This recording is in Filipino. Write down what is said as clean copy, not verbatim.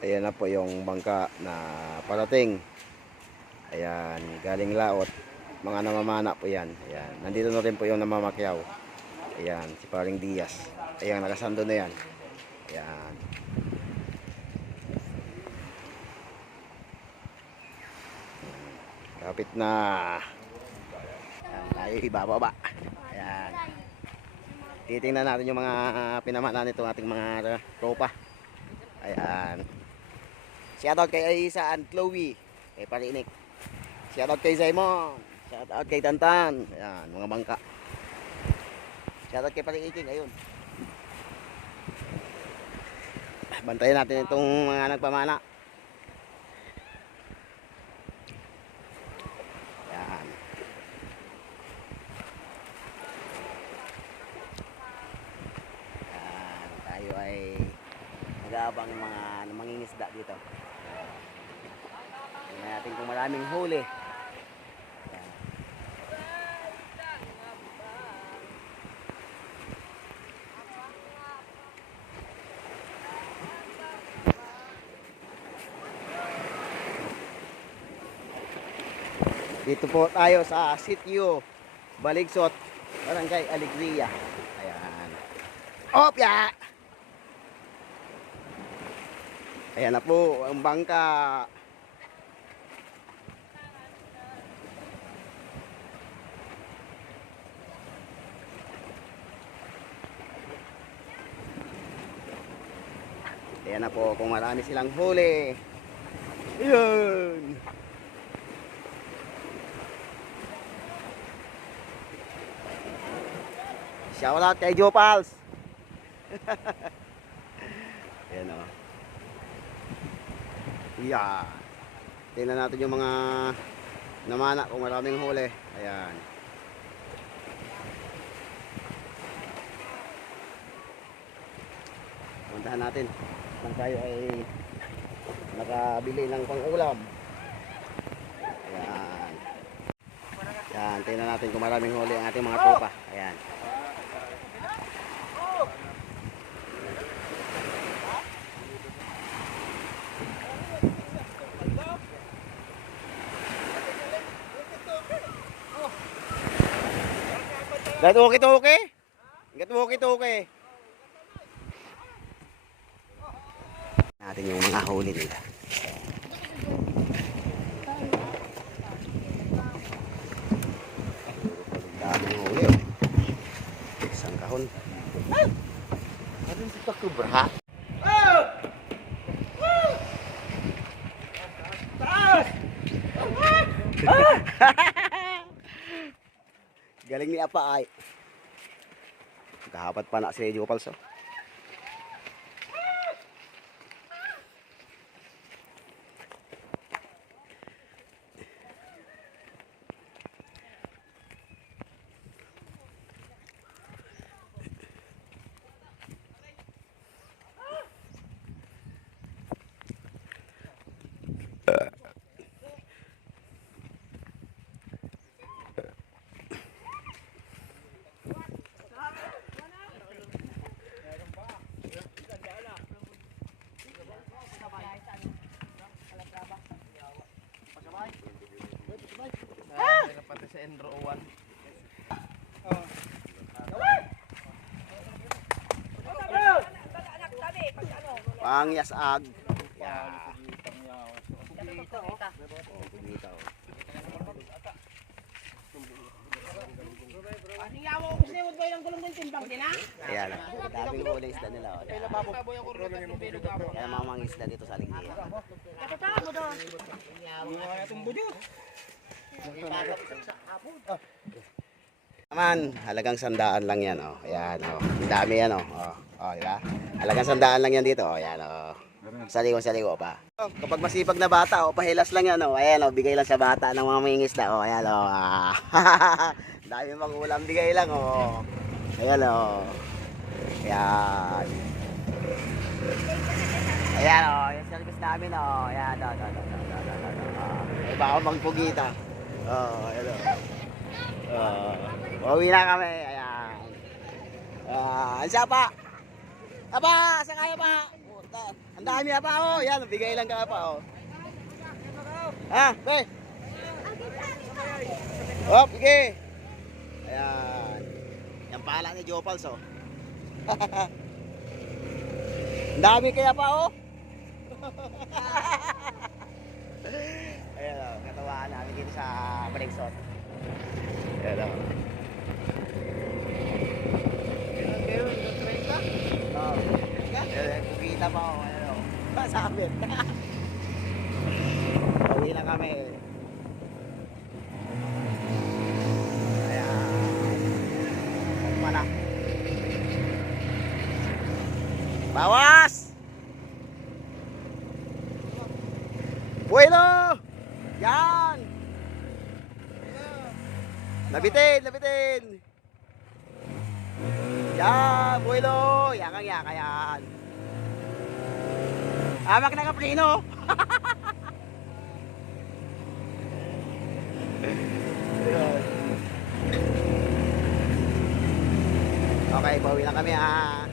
Ayan na po yung bangka na parating. Ayan, galing laot. Mga namamana po yan. Ayan, nandito na rin po yung namamakyaw. Ayan, si Paring Diaz. Ayan, nakasando na yan. Ayan. Kapit na. Ayan, tayo ibababa. Ayan. Titingnan natin yung mga pinamana nito ating mga tropa. Ayan. Shoutout kay Aisa and Chloe. Kay Parinik. Shoutout kay Simon. Shoutout kay Tantan. Ayan, mga bangka. Shoutout kay Pariiking. Ayun. Bantayan natin itong mga nagpamana. Ayan. Ayan. Tayo ay nag-aabang mga mangingisda dito. Tingnan natin kung maraming huli. Ayan. Dito po tayo sa sitio Baligsot, Barangay Alegria. Ayan. Opya! Ayan na po ang bangka. Ayan na po kung marami silang huli. Ayan. Shoutout kay Joe Pals. Ayan o. Ayan. Tingnan natin yung mga namana kung maraming huli. Ayan. Puntahan natin. Kung tayo ay nakabili ng pang-ulam. Ayan. Ayan. Tingnan natin kung maraming huli ang ating mga tropa. Ayan. Gatuki-tuki? Gatuki-tuki. Natin yung mga huli nila. Daming huli. Isang kahon. Ano si Pakubra? Galing ni Apa ay. Kahapat pa na si Joe Palso. Pati sa Endro 1. Pangyasag. Yeah. Ayan, daming huling isda nila. Kaya mga isda dito sa Alegria. Naman, halagang 100 lang yan, oh. Ayan, oh. Ang dami yan, oh. Oh, diba? Halagang 100 lang yan dito, oh. Ayan, oh. Saligo pa. Oh, kapag masipag na bata, oh, pahilas lang yan, oh. Ayan, oh, bigay lang sa bata ng mga mangingisda, oh. Ayan, oh. Dami mang ulam, bigay lang, oh. Ayan, oh. Ayan. Ayan, oh. Yung service namin, oh. Ayan, oh. May baka magpugita. Oh, ayan, oh. Uwi na kami. Ayan. Siya pa. Apa, saan kayo pa? Ang dami pa oh. Yan, bigay lang ka pa oh. Ha, be. Hop, sige. Ayan. Yan pala ni Jopals oh. Ang dami kaya pa oh. Ayan oh, katawaan namin dito sa Balingsot. Ayan oh. Oh. Ayan, kukita pa oh. Ayan oh. Sabit. Pauwi na kami. Ayan. Pala. Bawas! Bueno! Yan! Labitin, labitin! Yan, bueno! Yakang yaka yan. Amak na kaprino! Okay, pauwi na kami ha.